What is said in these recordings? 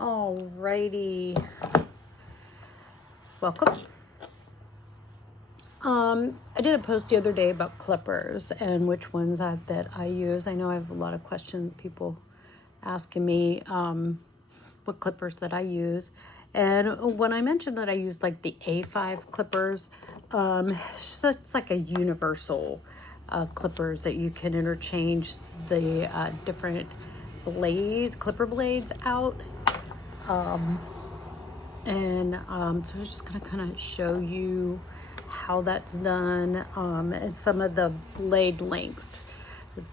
Alrighty, welcome. I did a post the other day about clippers and which ones that I use. I know I have a lot of questions, people asking me what clippers that I use. And when I mentioned that I use like the A5 clippers, it's like a universal clippers that you can interchange the different blades, clipper blades out. So I'm just gonna kind of show you how that's done and some of the blade lengths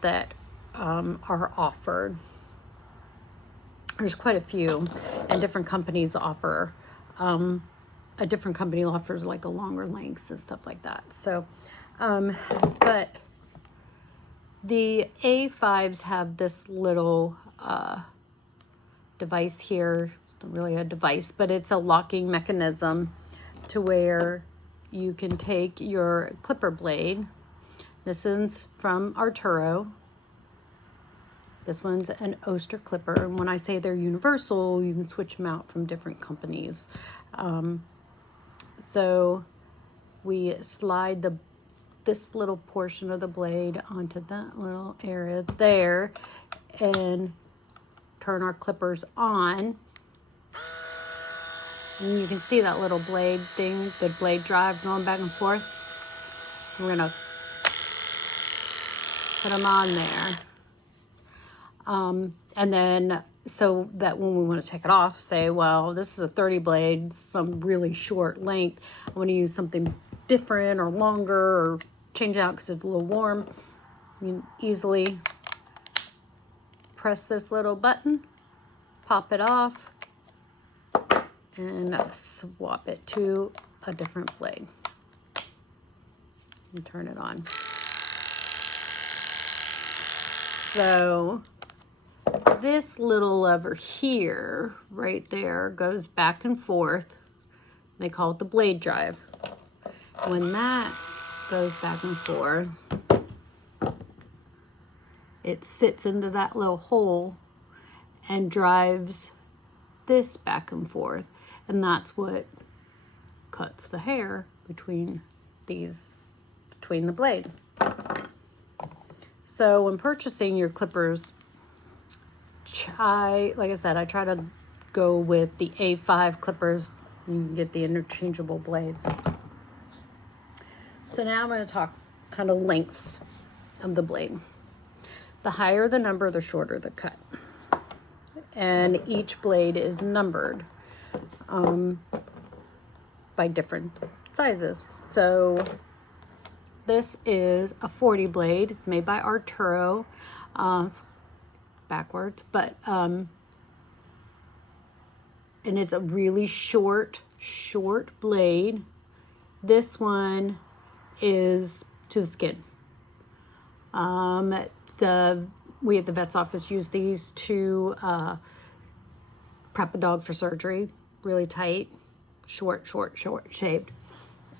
that are offered. There's quite a few, and different companies offer a different company offers like a longer lengths and stuff like that. So but the A5s have this little device here. It's not really a device, but it's a locking mechanism to where you can take your clipper blade. This one's from Arturo. This one's an Oster clipper, and when I say they're universal, you can switch them out from different companies. So we slide this little portion of the blade onto that little area there and turn our clippers on. And you can see that little blade thing, the blade drive going back and forth. We're gonna put them on there. And then so that when we want to take it off, say, well, this is a 30 blade, some really short length. I want to use something different or longer or change it out because it's a little warm. You can easily press this little button, pop it off, and swap it to a different blade and turn it on. So this little lever here, right there, goes back and forth. They call it the blade drive. When that goes back and forth, it sits into that little hole and drives this back and forth. And that's what cuts the hair between the blade. So when purchasing your clippers, like I said, I try to go with the A5 clippers. You can get the interchangeable blades. So now I'm going to talk kind of lengths of the blade. The higher the number, the shorter the cut. And each blade is numbered by different sizes. So this is a 40 blade. It's made by Arturo. It's backwards, but and it's a really short blade. This one is to the skin. We at the vet's office use these to prep a dog for surgery. Really tight, short shaped.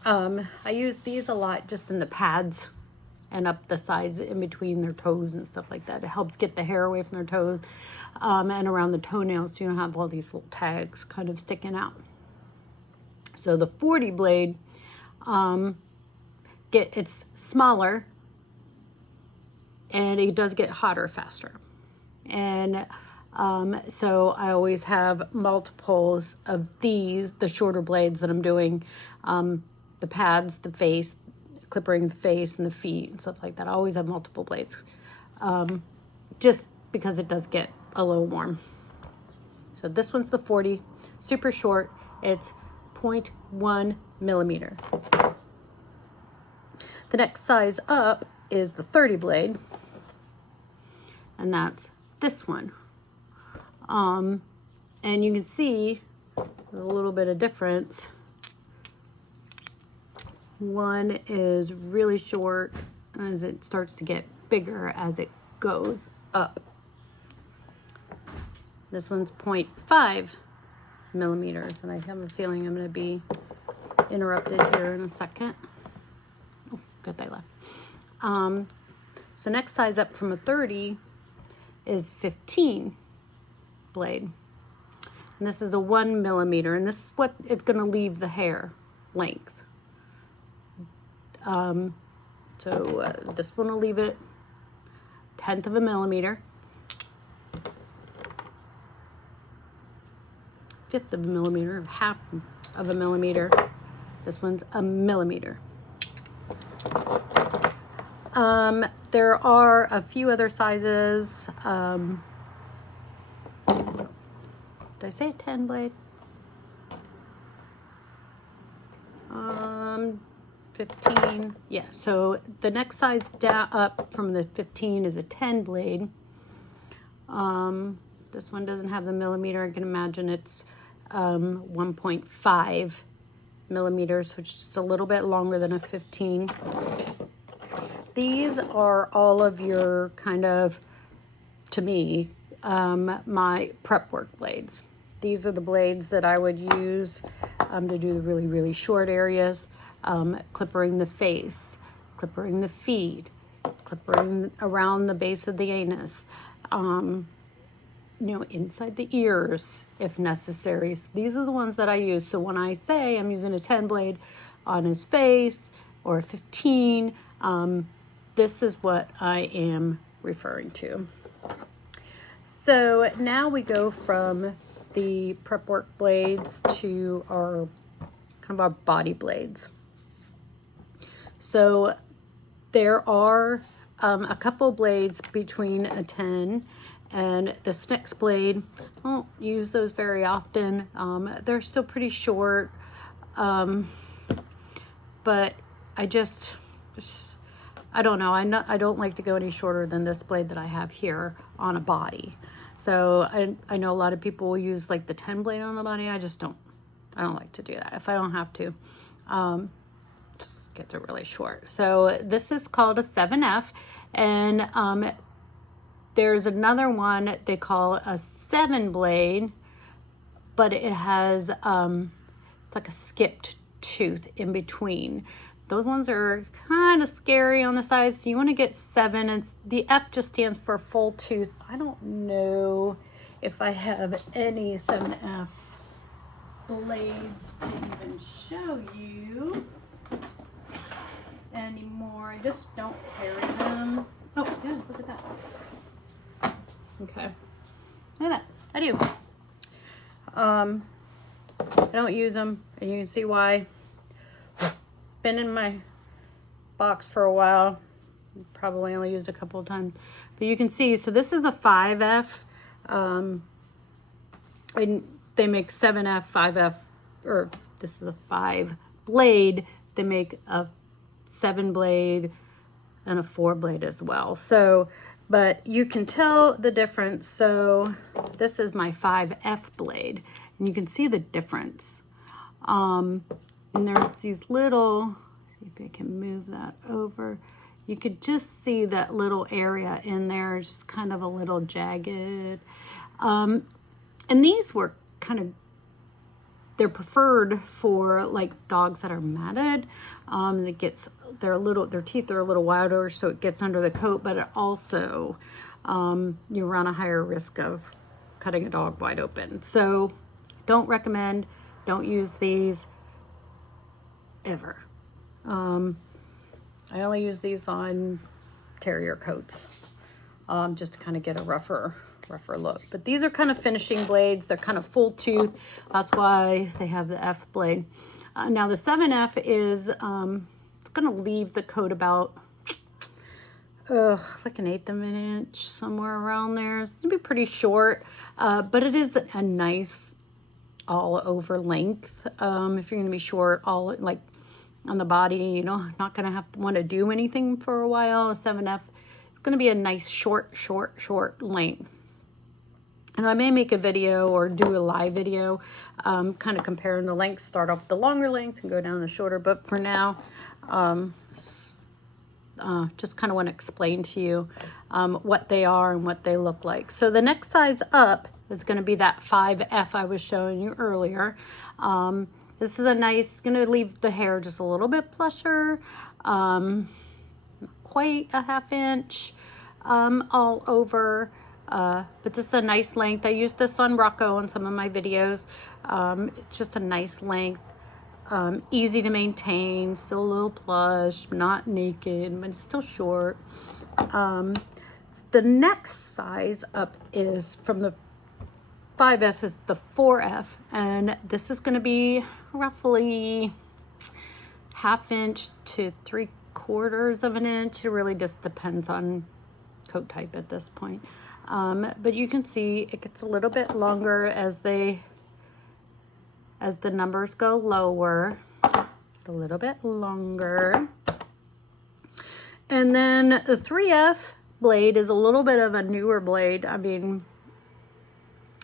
I use these a lot just in the pads and up the sides in between their toes and stuff like that. It helps get the hair away from their toes and around the toenails, so you don't have all these little tags kind of sticking out. So the 40 blade, it's smaller and it does get hotter faster. And so I always have multiples of these, the shorter blades that I'm doing, the pads, the face, clippering the face and the feet and stuff like that. I always have multiple blades, just because it does get a little warm. So this one's the 40, super short. It's 0.1 millimeter. The next size up is the 30 blade, and that's this one. And you can see a little bit of difference. One is really short as it starts to get bigger as it goes up. This one's 0.5 millimeters, and I have a feeling I'm going to be interrupted here in a second. Oh, good, they left. So next size up from a 30 is 15 blade. And this is a 1 millimeter, and this is what it's going to leave the hair length. This one will leave it 1/10 of a millimeter, 1/5 of a millimeter, 1/2 of a millimeter. This one's a millimeter. There are a few other sizes. Did I say a 10 blade? 15. Yeah, so the next size down up from the 15 is a 10 blade. This one doesn't have the millimeter. I can imagine it's 1.5 millimeters, which is just a little bit longer than a 15. These are all of your kind of, to me, my prep work blades. These are the blades that I would use to do the really, really short areas, clippering the face, clippering the feet, clippering around the base of the anus, inside the ears if necessary. So these are the ones that I use. So when I say I'm using a 10 blade on his face or a 15, this is what I am referring to. So now we go from the prep work blades to our kind of our body blades. So there are a couple blades between a 10 and the Snicks blade. I don't use those very often. They're still pretty short, but I don't know. I don't like to go any shorter than this blade that I have here on a body. So I know a lot of people will use like the 10 blade on the body. I don't like to do that if I don't have to. Just gets it really short. So this is called a 7F, and there's another one they call a 7 blade, but it has it's like a skipped tooth in between. Those ones are kind of scary on the sides, so you want to get 7, and the F just stands for full tooth. I don't know if I have any 7F blades to even show you anymore. I just don't carry them. Oh, yeah, look at that. Okay, look at that. I do. I don't use them, and you can see why. Been in my box for a while, probably only used a couple of times, but you can see, so this is a 5F, and they make 7F, 5F, or this is a 5 blade. They make a 7 blade and a 4 blade as well. So, but you can tell the difference. So this is my 5F blade, and you can see the difference. And there's these little, see if I can move that over. You could just see that little area in there, just kind of a little jagged. And these were kind of, they're preferred for like dogs that are matted. It gets, their teeth are a little wilder, so it gets under the coat, but it also, you run a higher risk of cutting a dog wide open. So don't recommend, don't use these ever. I only use these on terrier coats, just to kind of get a rougher look. But these are kind of finishing blades. They're kind of full tooth. That's why they have the F blade. Now the 7F is, it's going to leave the coat about, like an 1/8 of an inch, somewhere around there. It's going to be pretty short, but it is a nice all over length. If you're going to be short, all like on the body, not going to want to do anything for a while. 7F, it's going to be a nice short length. And I may make a video or do a live video, kind of comparing the lengths, start off with the longer lengths and go down the shorter. But for now, just kind of want to explain to you what they are and what they look like. So the next size up is going to be that 5F I was showing you earlier. This is a nice, it's going to leave the hair just a little bit plusher, quite a 1/2 inch all over. but just a nice length. I use this on Rocco on some of my videos. It's just a nice length, easy to maintain, still a little plush, not naked, but it's still short. The next size up is from the 5F is the 4F, and this is going to be roughly 1/2 inch to 3/4 of an inch. It really just depends on coat type at this point. But you can see it gets a little bit longer as the numbers go lower, a little bit longer. And then the 3F blade is a little bit of a newer blade. I mean,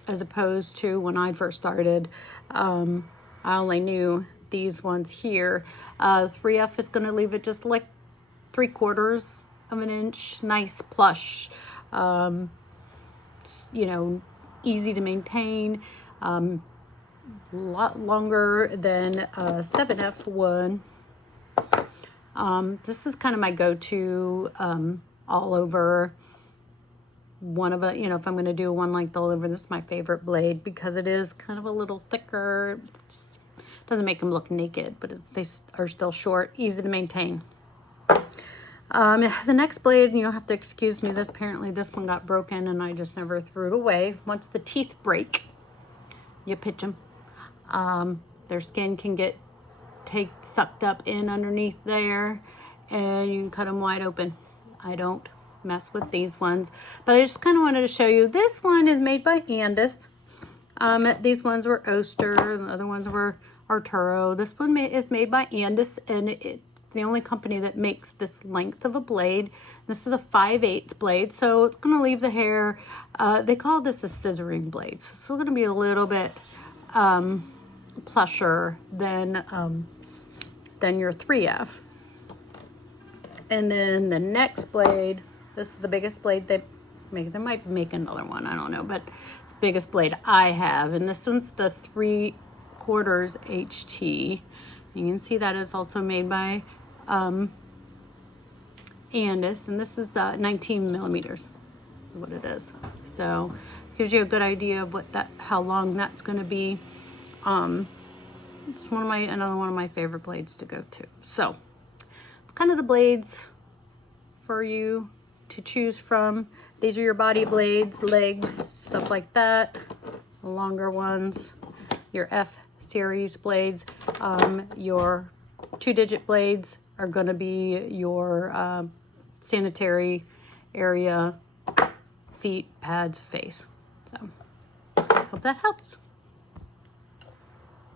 as opposed to when I first started, I only knew these ones here. 3F is going to leave it just like 3/4 of an inch, nice plush, you know, easy to maintain, a lot longer than 7F would. This is kind of my go-to all over one of a, you know, if I'm going to do one length all over, this is my favorite blade because it is kind of a little thicker. Just doesn't make them look naked, but they are still short, easy to maintain. The next blade, you'll have to excuse me, apparently this one got broken and I just never threw it away. Once the teeth break, you pitch them. Their skin can get sucked up in underneath there, and you can cut them wide open. I don't mess with these ones, but I just kind of wanted to show you. This one is made by Andis. These ones were Oster, the other ones were Arturo. This one is made by Andis, and it's the only company that makes this length of a blade. This is a 5/8 blade, so it's going to leave the hair. They call this a scissoring blade, so it's going to be a little bit plusher than your 3F. And then the next blade, this is the biggest blade they make. They might make another one, I don't know, but it's the biggest blade I have. And this one's the 3/4 HT. You can see that is also made by Andis, and this is 19 millimeters, what it is. So gives you a good idea of how long that's going to be. It's another one of my favorite blades to go to. So it's kind of the blades for you to choose from. These are your body blades, legs, stuff like that. The longer ones, your F series blades. Your 2-digit blades are going to be your sanitary area, feet, pads, face. So hope that helps.